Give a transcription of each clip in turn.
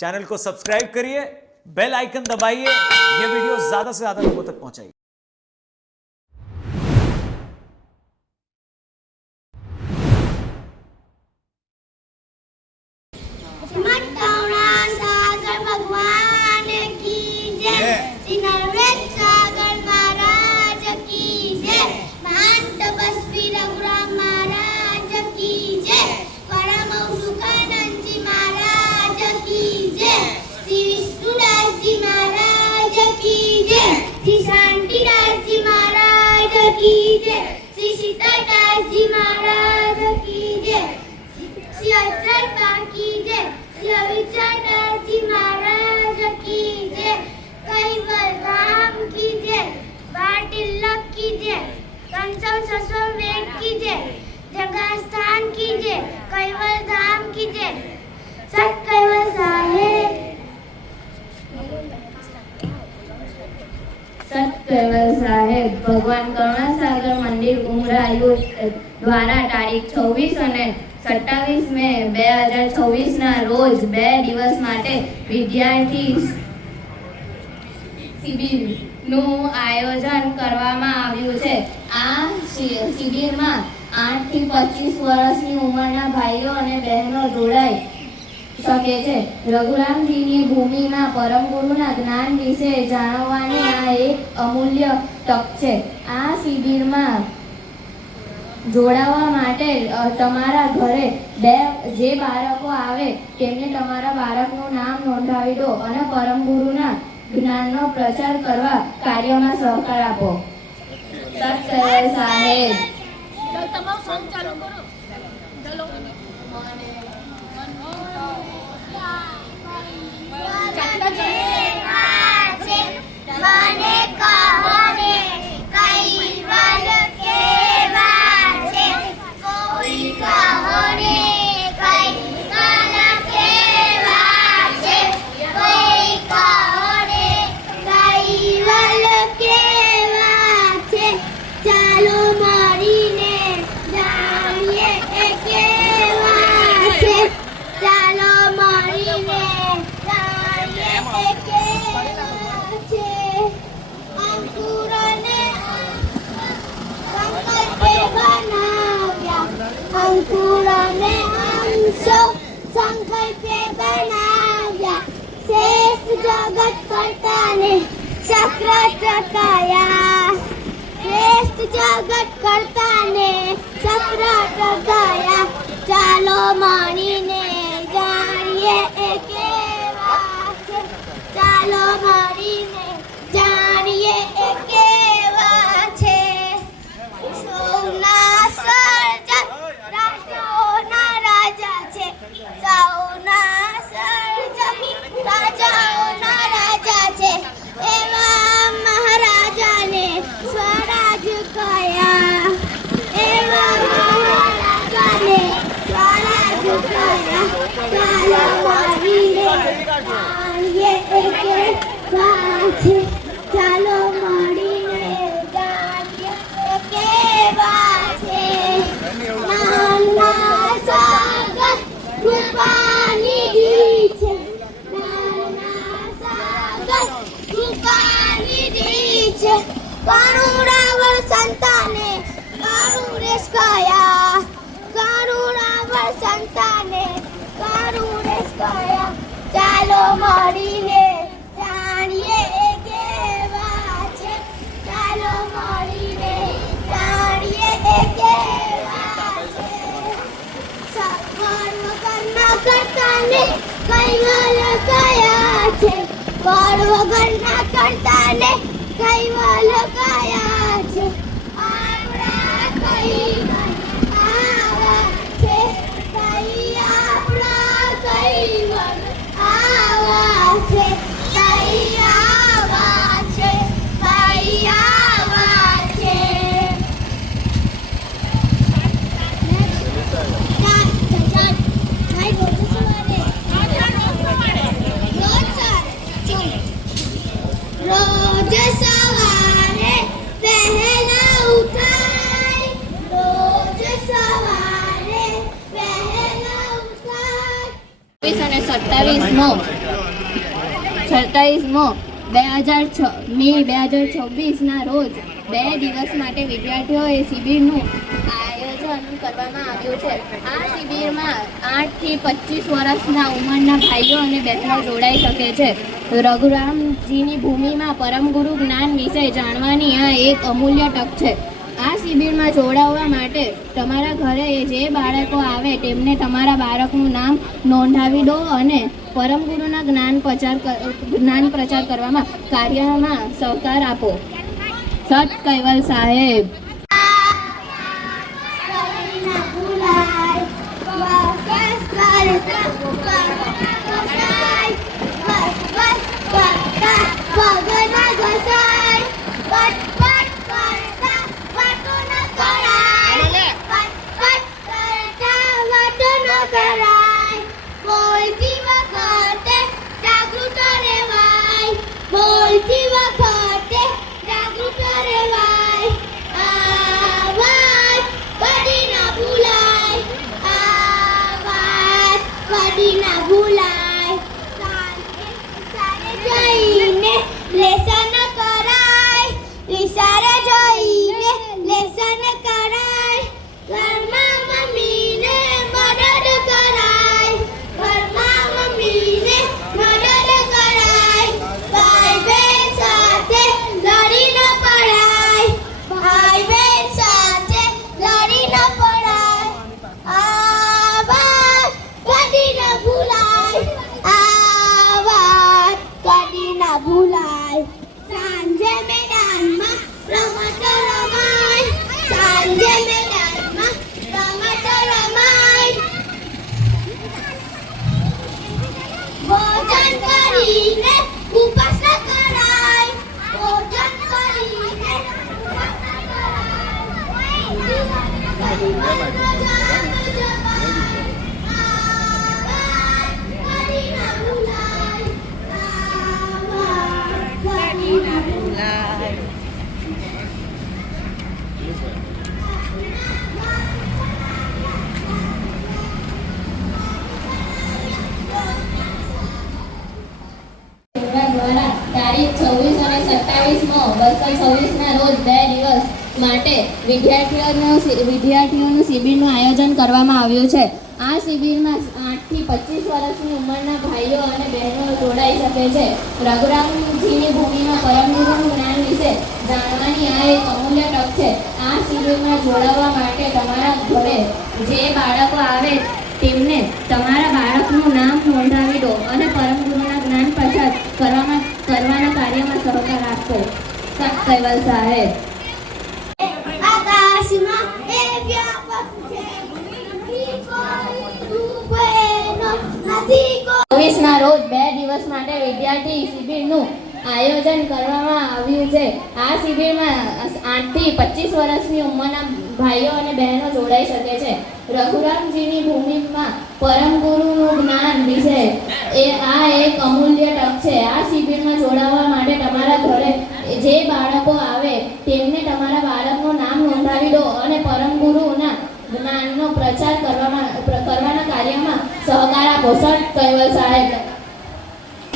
Channel को subscribe करिए, bell icon दबाइए, ये वीडियो ज्यादा से ज्यादा लोगों तक पहुंचाइए। भगवान की जय, श्री नरवेद सागर महाराज की जय, महान तपस्वी रघुराम महाराज की जय, परम सुखानंद जी महाराज की जय, श्री विष्णुदास जी महाराज की जय, श्री शांतिदास जी महाराज की जय, श्री सीतादास जी महाराज की जय, श्री अक्षर की जय, श्री अविचरदास जी महाराज की जय, कैवल धाम की जय, बाटिल्लक की जय, कंचन ससुरवेद की जय, जगह स्थान की जय, कैवल धाम की जय, सत कैवल साहेब, सत कैवल साहेब भगवान करुणासागर मंदिर ઉમરાયુ દ્વારા તારીખ 26 અને 27 મે 2026 ના રોજ 2 દિવસ માટે વિદ્યાર્થી શિબિરનું આયોજન કરવામાં આવ્યું છે। આ શિબિરમાં 8 થી 25 વર્ષની ઉંમરના ભાઈઓ અને બહેનો જોડાઈ શકે છે। રઘુરામજીની ભૂમિમાં પરમ ગુરુના જ્ઞાન વિશે જાણવાની આ એક અમૂલ્ય તક છે। આ શિબિરમાં જોડાવા માટે તમારા ઘરે જે બાળકો આવે તેમને તમારા બાળકનું નામ નોંધાવી દો અને પરમ ગુરુના જ્ઞાનનો પ્રચાર કરવા કાર્યમાં સહકાર આપો। સત कैवल साहेब। મને કહો ને કૈવલ કેવા છે, કોઈ કહો ને કૈવલ કેવા છે, કોઈ કહો ને કૈવલ કેવા છે, ચાલો મળીને જાણીએ એ કેવા છે, ચાલો મળીને જાણીએ એ કેવા છે, અંકુરને સંકલ્પે બનાવ્યા, અંકુરને અંશો સંકલ્પે બનાવ્યા, શ્રેષ્ઠ જગત કરતાને ચક્ર ટકાયા, શ્રેષ્ઠ જગત કરતાને ચક્ર ટકાયા, ચાલો મળીને જાણીએ એ કેવા છે, ચાલો મળીને જાણીએ એ કેવા છે, સૌના સર્જક રાજાઓના રાજા છે, સૌના સર્જક રાજાઓના રાજા છે, એવા મહારાજાને સ્વરાજ કયા, એવા મહારાજાને સ્વરાજ કયા, ચાલો મળીને જાણીએ એ કેવા છે, ચાલો મળીને જાણીએ એ કેવા છે, નાના સાગર કૃપાનિધિ છે, નાના સાગર કૃપાનિધિ છે, કરુણાવર સંતાને કરુણેશ કયા, કરુણાવર સંતાને કરુણેશ કયા, ચાલો મળીને જાણીએ એ કેવા છે, ચાલો મળીને જાણીએ એ કેવા છે, સત્કર્મ કર્મ કરતાને કૈવલ કયા છે, કર વગરના કરતાને કૈવલ કયા છે, આપણા કૈવલ આવા છે, કઈ આપણા કૈવલ આવા છે, કઈ આવા છે, કઈ આવા છે, રોજ સવારે વહેલા ઉઠાય, રોજ સવારે વહેલા ઉઠાય, 27 અને 27મો 27/2/2026 રોજ 2 દિવસ માટે વિદ્યાર્થીઓએ શિબિરનું આયોજન કરવામાં આવ્યું છે. આ શિબિરમાં 8 થી 25 વર્ષના ઉંમરના ભાઈઓ અને બહેનો જોડાઈ શકે છે. રઘુરામજીની ભૂમિમાં પરમગુરુ જ્ઞાન વિશે જાણવાની આ એક અમૂલ્ય તક છે. આ શિબિરમાં જોડાવા માટે તમારા ઘરે જે બાળકો આવે તેમને તમારા બાળકનું નામ નોંધાવી દો અને પરમગુરુના જ્ઞાન પ્રચાર કરવામાં કાર્યમાં સહકાર આપો. સત કૈવલ સાહેબ. લેસન કરાય, વિચારે જોઈને લેસન કરાય, ઘરમાં મમ્મીને મદદ કરાય, ઘરમાં મમ્મીને મદદ કરાય, ભાઈ બહેન સાથે લડી ન પડાય, ભાઈ બહેન સાથે લડી ન પડાય, આ વાત કદી ન ભૂલાય, આ વાત કદી ન ભૂલાય. સાંજે મેદાનમાં રમત રમાય, સાંજે મેદાનમાં રમત રમાય, ભોજન કરીને ઉપવાસ કરાય, ભોજન કરીને ઉપવાસ દ્વારા તારીખ 26 અને 27/2/226 રોજ 2 દિવસ માટે વિદ્યાર્થીઓનું શિબિરનું આયોજન કરવામાં આવ્યું છે. આ શિબિરમાં 8 થી 25 વર્ષની ઉંમરના ભાઈઓ અને બહેનો જોડાઈ શકે છે. રઘુરામજીની ભૂમિમાં પરમગુરુનું જ્ઞાન વિશે જાણવાની આ એક અમૂલ્ય તક છે. આ શિબિરમાં જોડાવા માટે તમારા ઘરે જે બાળકો આવે તેમને તમારા બાળકનું નામ નોંધાવી દો અને પરમગુરુના જ્ઞાન પ્રચાર કરવાના કાર્યમાં સહકાર આપો. સત કૈવલ સાહેબ. આકાશમાં એ વ્યાપક છે, નથી કોઈ રૂપેનો, નથી કોઈ. 26 રોજ 2 દિવસ માટે વિદ્યાર્થી શિબિરનું આયોજન કરવામાં આવ્યું છે. આ શિબિરમાં 8 થી 25 વર્ષની ઉંમરના ભાઈઓ અને બહેનો જોડાઈ શકે છે. રઘુરામજીની ભૂમિમાં પરમગુરુનું જ્ઞાન વિશે આ એક અમૂલ્ય તક છે. આ શિબિરમાં જોડાવા માટે તમારા ઘરે જે બાળકો આવે તેમને તમારા બાળકનું નામ નોંધાવી દો અને પરમગુરુના જ્ઞાનનો પ્રચાર કરવાના કાર્યમાં સહકાર આપો. સત કૈવલ સાહેબ.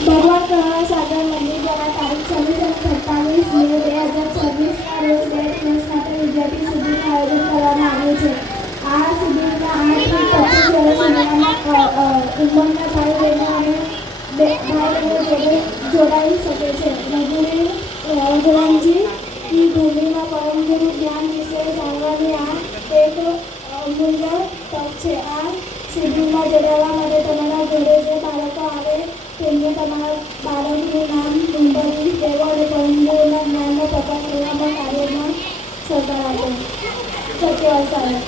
ભગવાન પ્રહલાદ સાગર મંદિર દ્વારા તારીખ 26 અને 27 મે 2026 રોજ 2 દિવસ માટે વિદ્યાર્થી શિબિરનું આયોજન કરવામાં આવ્યું છે. આ શિબિરમાં 8 થી 25 ઉંમરના ભાઈ બહેનો અને જોડાઈ શકે છે. રઘુરામજીની ભૂમિમાં પરમગુરુ જ્ઞાન વિશે જાણવાની આ એક અમૂલ્ય તક છે. આ શિબિરમાં જોડાવા માટે તમારા ઘરે જે બાળકો આવે તેમને તમારા બાળકનું નામ નોંધાવી દેવો અને પરમગુરુના જ્ઞાનનો પ્રચાર કરવામાં કાર્યમાં સહકાર આપો. સત્યવાદ સાહેબ.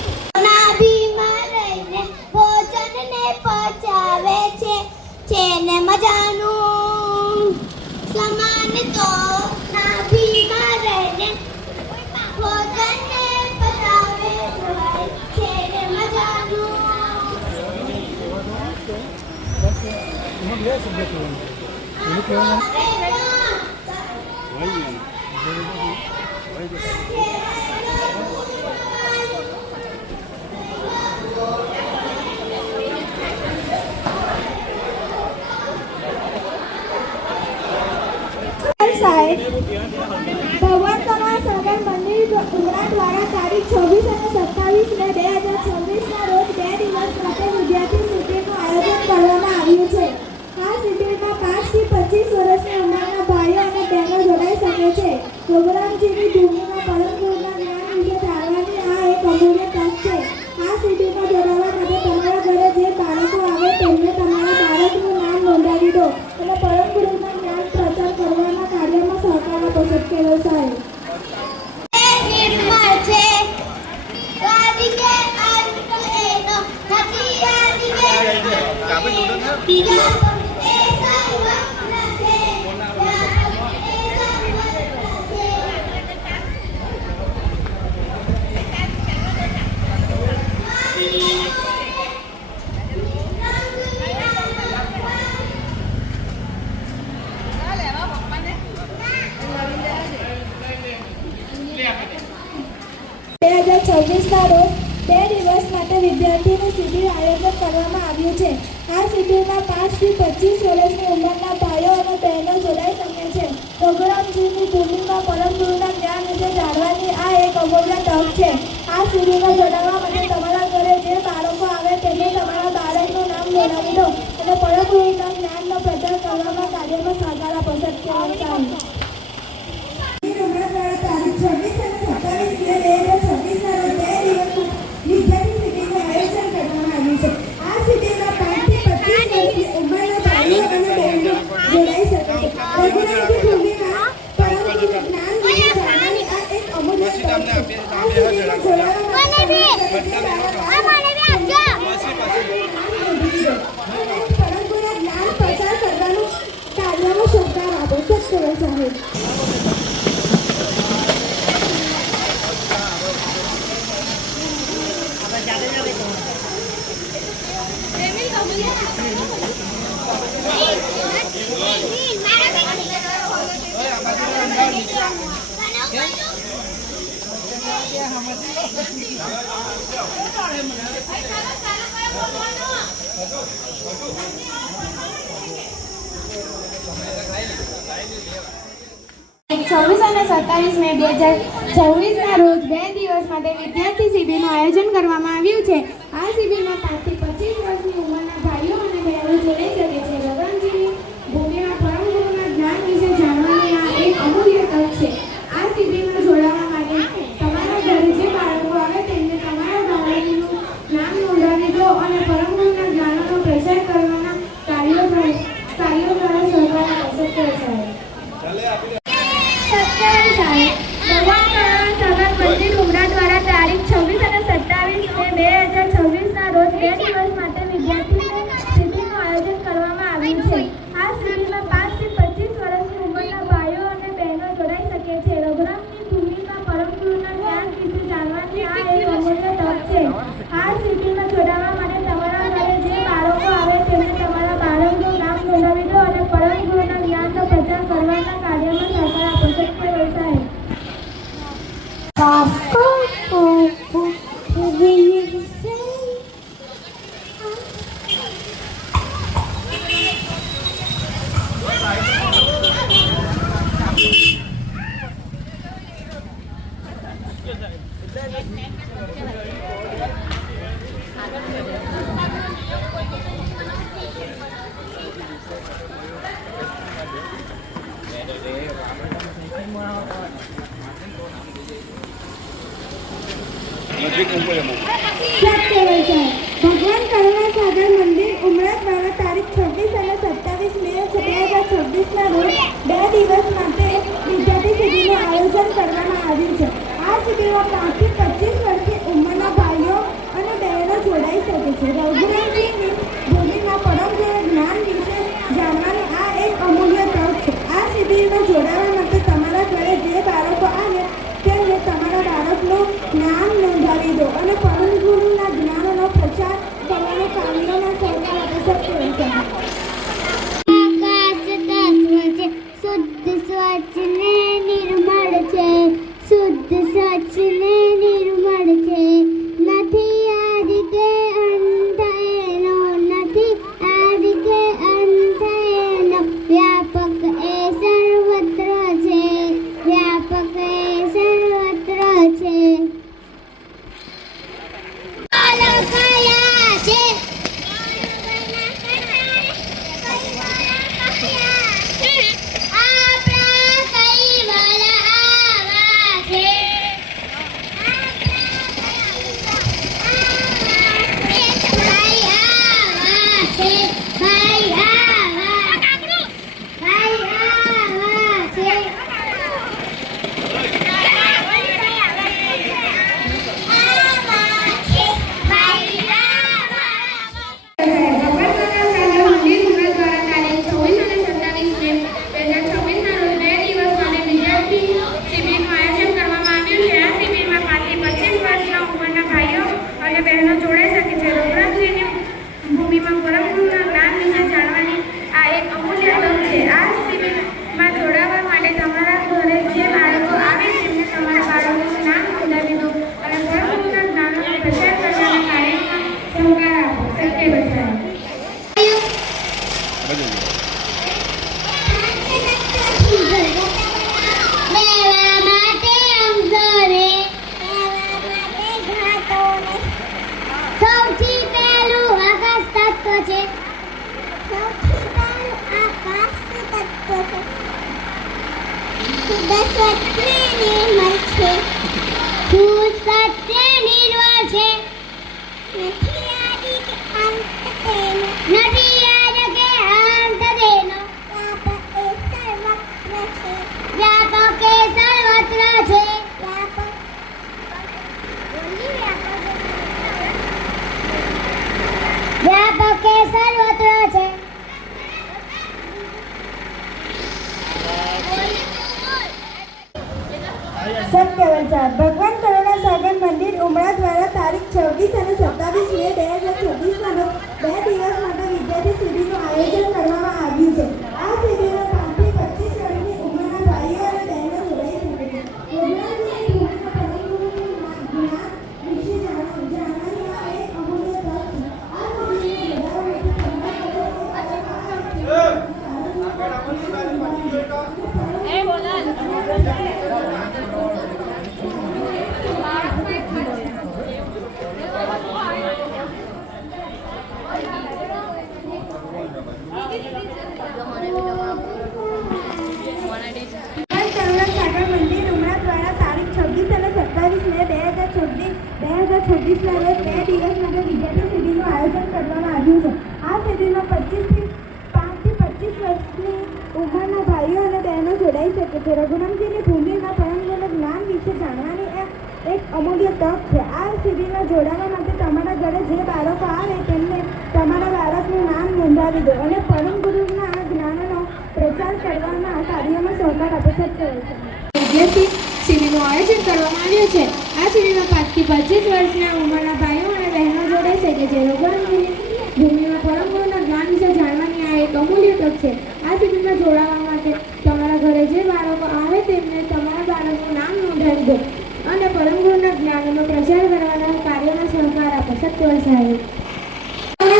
ભોજનને પચાવે છે ને મજાનું સમાન તો નાભીમાં રહીને ભોજનને પચાવે છે ને મજાનું. સાહેબ. ભગવાન કનવા સરકાર મંદિર ઉમરા દ્વારા તારીખ 26 અને 27 મે 2026ના રોજ 2 દિવસ માટે વિદ્યાર્થી શિબિરનું આયોજન કરવામાં આવ્યું છે. આ શિબિરમાં 5 થી 25 વર્ષની ઉંમરના ભાઈઓ અને બહેનો જોડાઈ શકે છે. પ્રોગ્રામજીની ભૂમિમાં પરમ ગુરુના જ્ઞાન વિશે જાણવાની આ એક અમૂલ્ય તક છે. આ શિબિરમાં જોડાવા માટે તમારા ઘરે જે બાળકો આવે તેમને તમારા બાળકનું નામ નોંધાવી દો અને પરમ ગુરુના જ્ઞાન પ્રચાર કરવાના કાર્યમાં સહકાર આપો. સત્ય વ્યવસાય નિર્મળ છે રાધિકે આર્ટ એનો નથી રાધિકે બીજા એ સર્વત્ર છે ના રોજ 2 દિવસ માટે વિદ્યાર્થીનું શિબિર આયોજન કરવામાં આવ્યું છે. આ શિબિરમાં 5 થી 25 વર્ષની ઉંમરના ભાઈઓ અને બહેનો જોડાઈ શકે છે. પ્રોગ્રામજીની ભૂમિમાં પરમ ગુરુના જ્ઞાન વિશે જાણવાની આ એક અમૂલ્ય તક છે. આ શિબિરમાં જોડાવા માટે તમારા ઘરે જે બાળકો આવે તેમને તમારા બાળકનું નામ નોંધાવી દો અને પરમ ગુરુના જ્ઞાનનો પ્રચાર કરવામાં કાર્યમાં સહકાર આપો. સત્ય વ્યવસાય તારીખ 26 અને 27 મે 2026ના રોજ 2 દિવસનું વિદ્યાર્થી શિબિરનું આયોજન કરવામાં આવ્યું છે. આ શિબિરમાં 5 થી 25 વર્ષની ઉંમરના ભાઈઓ અને બહેનો જોડાઈ શકે છે. રઘુનાથની ભૂમિમાં પરમ ગુરુ જ્ઞાન વિશે જાણવાની આ એક અમૂલ્ય તક છે. આ શિબિરમાં જોડાવા માટે પરમ ગુરુના જ્ઞાન પ્રચાર કરવાનું કાર્યમાં સહકાર આપો. સત્ય વ્યવસાય છવ્વીસ અને 27 મે 2026ના રોજ 2 દિવસ માટે વિદ્યાર્થી શિબિરનું આયોજન કરવામાં આવ્યું છે. આ શિબિરમાં 5 થી 25 વર્ષની ઉંમરના ભાઈઓ અને બહેનો જોડાઈ શકે છે. રઘુનાથજીની ભૂમિમાં પરમ ગુરુના જ્ઞાન વિશે જાણવાની આ એક અમૂલ્ય તક છે. આ શિબિરમાં જોડાવા માટે તમારા ઘરે જે બાળકો આવે તેમને તમારા બાળકનું નામ નોંધાવી દો અને પરમ ગુરુના જ્ઞાનનો પ્રચાર કરવાના કાર્યો દ્વારા સહકાર આપો. સત્ય વ્યવસાય ભગવાન કનવા સરકાર મંદિર ઉમરા દ્વારા તારીખ 26 અને 27 મે 2026ના રોજ 2 દિવસ માટે વિદ્યાર્થી શિબિરનું આયોજન કરવામાં આવ્યું છે. આ શિબિરમાં 5 થી 25 વર્ષની ઉંમરના ભાઈઓ અને બહેનો જોડાઈ શકે છે. રઘુનાથની ભૂમિમાં પરમ ગુરુના જ્ઞાન વિશે જાણવાની આ એક અમૂલ્ય તક છે. આ શિબિરમાં જોડાવા માટે તમારા ઘરે જે બાળકો આવે તેમને તમારા બાળકનું નામ નોંધાવી દો અને પરમ ગુરુના જ્ઞાનનો પ્રચાર કરવાના કાર્યમાં સહકાર આપો. સત્ય વ્યવસાય ભગવાન કનવા સાગર મંદિર ઉમરા દ્વારા તારીખ 26 અને 27 મે 2026ના રોજ 2 દિવસ માટે વિદ્યાર્થી શિબિરનું આયોજન કરવામાં આવ્યું છે. આ શિબિરમાં 5 થી 25 વર્ષની ઉંમરના ભાઈઓ અને બહેનો જોડાઈ શકે છે. રઘુનાથજીની ભૂમિમાં પરમ ગુરુ જ્ઞાન વિશે જાણવાની આ એક અમૂલ્ય તક છે. આ શિબિરમાં જોડાવા માટે તમારા ઘરે જે બાળકો આવે તેમને તમારા બાળકનું નામ નોંધાવી દો અને પરમ ગુરુના જ્ઞાનનો પ્રચાર કરવાના કાર્યોમાં સહકાર આપી. સત્ય વ્યવસાય આકાશ તત્વ છે શુદ્ધ સ્વચ્છ ને નિર્મળ છે શુદ્ધ સ્વચ્છ ને લેવા માટે અંગરે સૌથી પહેલું આકાશ તત્વ છે. શુદ્ધ સત્ય નિર્મળ છે. શુદ્ધ સત્ય નિર્મળ છે. નથી આદિ કે અંત તેનો. વ્યાપક એ સર્વત્ર છે. વ્યાપક એ સર્વત્ર છે. સત્યવંચાર ભગવાન કરુણા સાગર મંદિર ઉમરા દ્વારા તારીખ 26 અને 27 મે 2026 ના રોજ 2 દિવસ માટે વિદ્યાર્થી શિબિરનું આયોજન કરવામાં આવ્યું છે. આ શિબિરમાં 5 થી 25 વર્ષની ઉંમરના ભાઈઓ અને બહેનો જોડાઈ શકે છે. પ્રોગ્રામની વિશે જાણવાની આ એક અમૂલ્ય તક છે. આ શિબિરને સાગર મંદિર ઉમરા દ્વારા તારીખ 26 અને 27 મે 2026 ના રોજ 2 દિવસ માટે વિદ્યાર્થી શિબિરનું આયોજન કરવામાં આવ્યું છે. આ શિબિરમાં 5 થી 25 વર્ષની ઉંમરના ભાઈઓ અને બહેનો જોડાઈ શકે છે. રઘુરામજીની ભૂમિમાં પરંપરાગત જ્ઞાન વિશે જાણવાની એક અમૂલ્ય તક છે. આ શિબિરમાં જોડાવા માટે તમારા ઘરે જે બાળકો આવે તેમને તમારા બાળકનું નામ નોંધાવી દો અને પરમ ગુરુના જ્ઞાનનો પ્રચાર કરવાના કાર્યમાં સહકાર આપો. વિદ્યાર્થી શિબિરનું આયોજન કરવામાં આવ્યું છે. આ શિબિરમાં 5 થી 25 વર્ષના ઉંમરના ભાઈઓ અને બહેનો જોડાઈ શકે છે. રઘુરામજીની ભૂમિમાં પરમ ગુરુના જ્ઞાન વિશે જાણવાની આ એક અમૂલ્ય તક છે. આ શિબિરમાં જોડાવા માટે તમારા ઘરે જે બાળકો આવે તેમને તમારા બાળકનું નામ નોંધાવી દો અને પરમ ગુરુના જ્ઞાનનો પ્રચાર કરવાના કાર્યમાં સહકાર આપો. સત્યવંચાર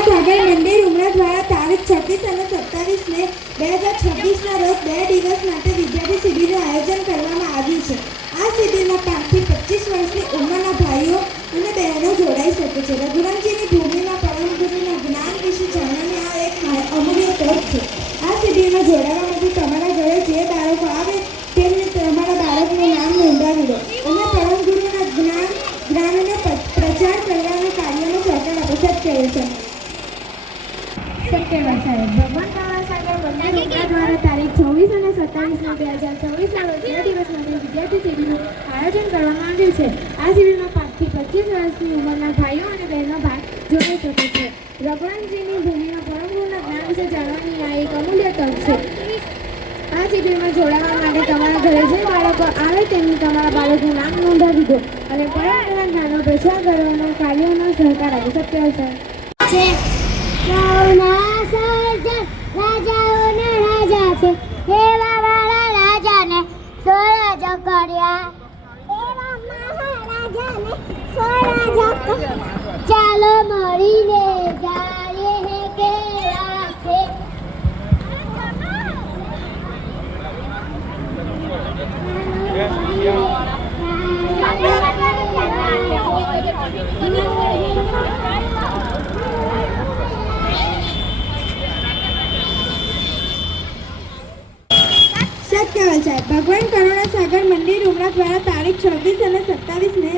સાગર મંદિર ઉમરા દ્વારા તારીખ 26 અને 27 મે 2026 ના રોજ 2 દિવસ માટે વિદ્યાર્થી શિબિરનું આયોજન કરવામાં આવ્યું છે. આ શિબિરમાં 5 થી 25 વર્ષની ઉંમરના ભાઈઓ અને બહેનો જોડાઈ શકે છે. રઘુરામજીની ભૂમિમાં પરમ ગુરુના જ્ઞાન વિશે જાણવાની આ એક અમૂલ્ય તક છે. આ શિબિરમાં જોડાવા માટે તમારા ઘરે જે બાળકો આવે તેમને તમારા બાળકનું નામ નોંધાવી દો અને પરમ ગુરુના જ્ઞાનનો પ્રચાર કરવાના કાર્યમાં સહકાર આપો. સત્યવંચાર ભગવાન કરુણા સાગર મંદિર ઉમરા દ્વારા તારીખ 26 અને 27 મે 2026 ના રોજ 2 દિવસ માટે વિદ્યાર્થી શિબિરનું આયોજન કરવામાં આવ્યું છે. આ શિબિરમાં 5 થી 25 વર્ષની ઉંમરના ભાઈઓ અને બહેનો જોડાઈ શકે છે. રઘુરામજીની ભૂમિમાં પરમ ગુરુના જ્ઞાન વિશે જાણવાની આ એક અમૂલ્ય તક છે. આ શિબિરમાં જોડાવા માટે તમારા ઘરે જે બાળકો આવે તેમને તમારા બાળકનું નામ નોંધાવી દો અને પરમ ગુરુના જ્ઞાનનો પ્રચાર કરવાના કાર્યોનો સહકાર આપો. સત્યવંચાર સૌના સર્જન રાજાઓના રાજા છે. એવા વાળા રાજાને સ્વરાજ કર્યા. એવા મહારાજાને સ્વરાજ ચાલો મળીને જાઈએ હે કેવા છે. સત્યવંચાર ભગવાન કરુણા સાગર મંદિર ઉમરા દ્વારા તારીખ 26 અને 27 મે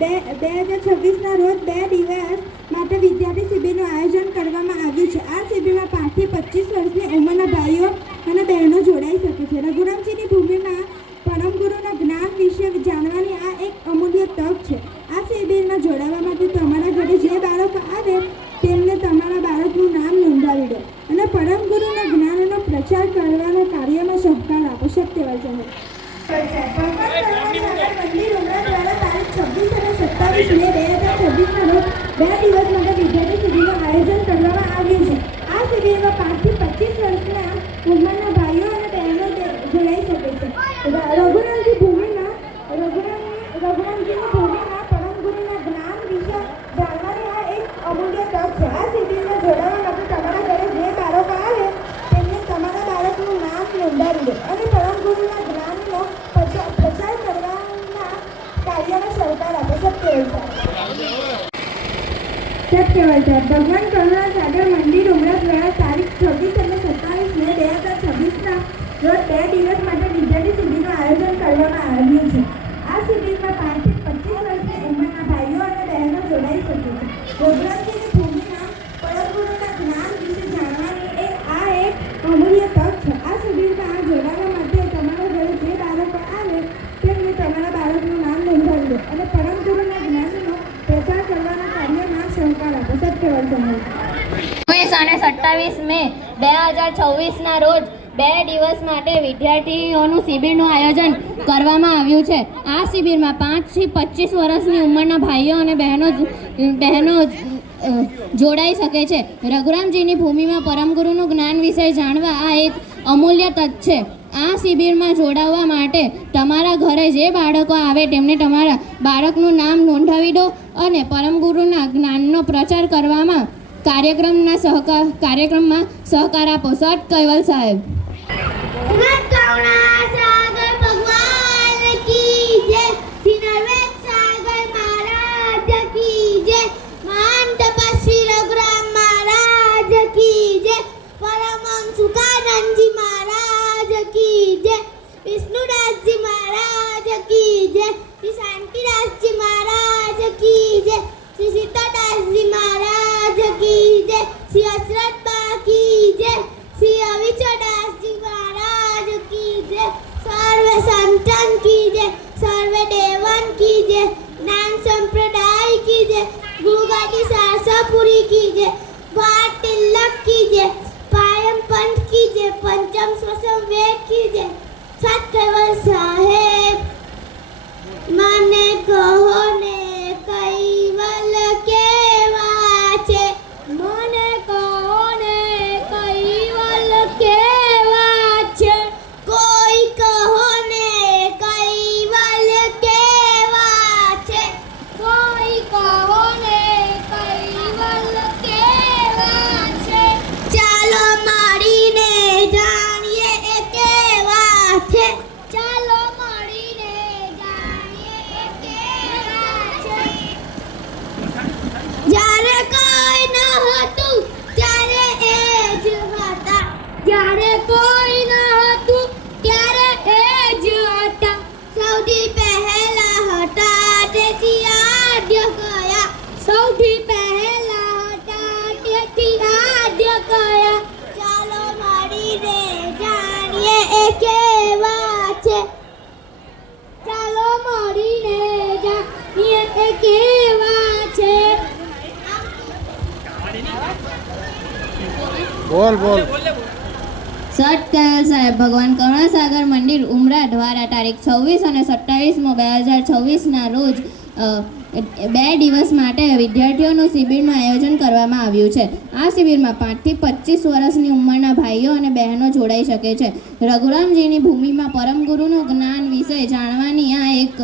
2026 ના રોજ 2 દિવસ માટે વિદ્યાર્થી શિબિરનું આયોજન કરવામાં આવ્યું છે. આ શિબિરમાં 5 થી 25 વર્ષની ઉંમરના ભાઈઓ અને બહેનો જોડાઈ શકે છે. રઘુરામજીની ભૂમિમાં પરમ ગુરુના જ્ઞાન વિશે જાણવાની આ એક અમૂલ્ય તક છે. આ શિબિરમાં જોડાવા માટે તમારા ઘરે જે બાળકો આવે તેમને તમારા બાળકનું નામ નોંધાવી દો અને પરમ ગુરુના જ્ઞાનનો પ્રચાર કરવાના કાર્યમાં સહકાર આપો. સત્યવંચાર ભગવાન કરુણા સાગર મંદિર ઉમરા દ્વારા તારીખ 26 અને 27 મે 2026 ના રોજ 2 દિવસ માટે વિદ્યાર્થી શિબિરનું આયોજન કરવામાં આવ્યું છે. આ શિબિરમાં 5 થી 25 વર્ષના ઉંમરના ભાઈઓ અને બહેનો જોડાઈ શકે છે. રઘુરામજીની ભૂમિમાં પરમ ગુરુના જ્ઞાન વિશે જાણવાની આ એક અમૂલ્ય તક છે. આ શિબિરમાં જોડાવા માટે તમારા ઘરે જે કહેવાય છે. ભગવાન કરુણા સાગર મંદિર ઉમરા દ્વારા તારીખ 26 અને 27 મે 2026ના રોજ 2 દિવસ માટે વિદ્યાર્થી શિબિરનું આયોજન કરવામાં આવ્યું છે. આ શિબિરમાં 5 થી 25 વર્ષની ઉંમરના ભાઈઓ અને બહેનો જોડાઈ શકે છે. પ્રોગ્રામની ભૂમિના પરમગુરુના જ્ઞાન વિશે જાણવાની આ એક અમૂલ્ય તક છે. આ શિબિરમાં જોડાવા માટે તમારા ઘરે જે બાળકો આવે તેમને તમારા બાળકનું નામ નોંધાવી દો અને પરમગુરુના જ્ઞાનનો પ્રચાર કરવાના કાર્યમાં સહકાર આપો. સત્યવર્ત સમાજ 19 અને 27 મે 2026ના રોજ 2 દિવસ માટે વિદ્યાર્થીઓનું શિબિરનું આયોજન કરવામાં આવ્યું છે. આ શિબિરમાં 5 થી 25 વર્ષની ઉંમરના ભાઈઓ અને બહેનો જોડાઈ શકે છે. રઘુરામજીની ભૂમિમાં પરમગુરુનું જ્ઞાન વિશે જાણવા આ એક અમૂલ્ય તક છે. આ શિબિરમાં જોડાવા માટે તમારા ઘરે જે બાળકો આવે તેમને તમારા બાળકનું નામ નોંધાવી દો અને પરમગુરુના જ્ઞાનનો પ્રચાર કરવામાં કાર્યક્રમમાં સહકાર આપો. સત કૈવલ સાહેબ. કરુણા સાગર ભગવાન કી જય, શ્રી નરવેદ સાગર મહારાજ કી જય, મહાન તપસ્વી રઘુરામ મહારાજ કી જય, પરમહંસ સુકાનંદજી મહારાજ કી જય, વિષ્ણુદાસજી મહારાજ કી જય, શ્રી શાંતિદાસજી મહારાજ કી જય, શ્રી સીતાદાસજી મહારાજ કી જય, શ્રી હસરતબા કી જય, श्री अविचदास जी महाराज की जय, सर्व संतन की जय, सर्व देवन की जय, ज्ञान संप्रदाय की जय, गुरुगादी सारसापुरी की जय, भारत तिलक की जय, पायम पंथ की जय, पंचम स्वसम वेद की जय. सतकैवल साहेब મને કહો ને કૈવલ કેવા છે, મને કહો ને કૈવલ કેવા છે, કોઈ કહો ને કૈવલ કેવા છે, કોઈ કહો ને કૈવલ કેવા છે, ચાલો મળીને જાણીએ એ કેવા છે, ચાલો મળીને જાણીએ એ કેવા છે. જ્યારે કોઈ ન હતું ત્યારે એ જ હતા, જ્યારે કોઈ ન હતું ત્યારે એ જ હતા, સૌથી પહેલા હતા તેથી આદ્ય કયા, સૌથી પહેલા હતા તેથી આદ્ય કયા, ચાલો મળીને જાણીએ એ કેવા છે, ચાલો મળીને જાણીએ એ કેવા છે. બોલ બોલ. સત કૈવલ સાહેબ. ભગવાન કરુણા સાગર મંદિર ઉમરા દ્વારા તારીખ 26 અને 27 2026ના રોજ 2 દિવસ માટે વિદ્યાર્થીઓનું શિબિરનું આયોજન કરવામાં આવ્યું છે. આ શિબિરમાં 5 થી 25 વર્ષની ઉંમરના ભાઈઓ અને બહેનો જોડાઈ શકે છે. રઘુરામજીની ભૂમિમાં પરમગુરુનું જ્ઞાન વિશે જાણવાની આ એક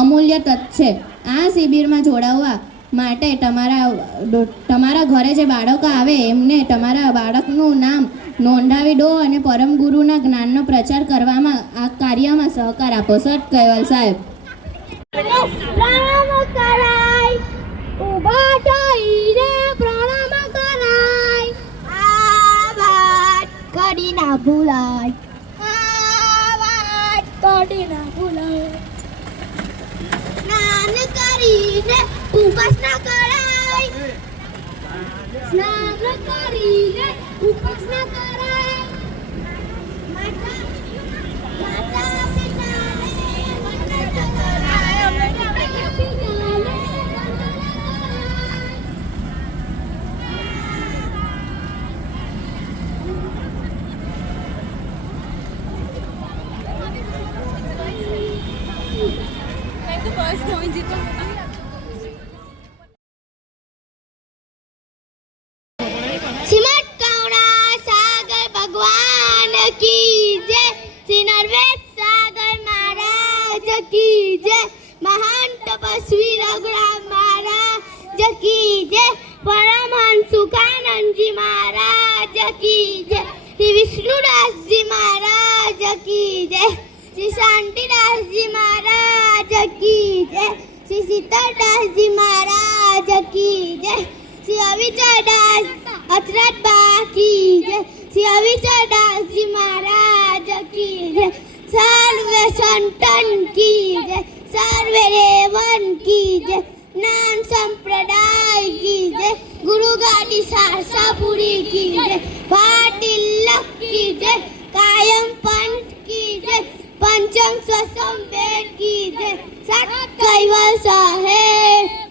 અમૂલ્ય તક છે. આ શિબિરમાં જોડાવા માટે તમારા ઘરે જે બાળકો આવે એમને તમારા બાળકનું નામ નોંધાવી દો અને પરમગુરુના જ્ઞાનનો પ્રચાર કરવામાં આ કાર્યમાં સહકાર આપો. સત કૈવલ સાહેબ. પ્રણામ કરાય, ઊભા થઈને પ્રણામ કરાય, આ વાત કદી ના ભૂલાય, આ વાત કદી ના ભૂલાય, સ્નાન કરીને ઉપાસના કરાય, સ્નાન કરીને ઉપાસના કરાય, માતા પિતાને વંદન કરાય, માતા પિતાને વંદન કરાય. श्रीमद् करुणा सागर भगवान की जय, श्री नरवेद सागर महाराज की जय, महान तपस्वी रघुराम महाराज की जय, परमहंस सुकानंद जी महाराज की जय, श्री विष्णुदास जी महाराज की जय, श्री शांतिदास जी महाराज की जय, श्री सीतादास जी महाराज की जय, श्री अविचरदास अथरत बा की जय, श्री अविचरदास जी महाराज की जय, सर्वे संतन की जय, सर्वे रेवन की जय, नान संप्रदाय की जय, गुरु गादी सारसापुरी की जय, भाटिल्लक की जय, कायम पंथ की जय, पंचम स्वसम वेद की जय, सत कैवल साहेब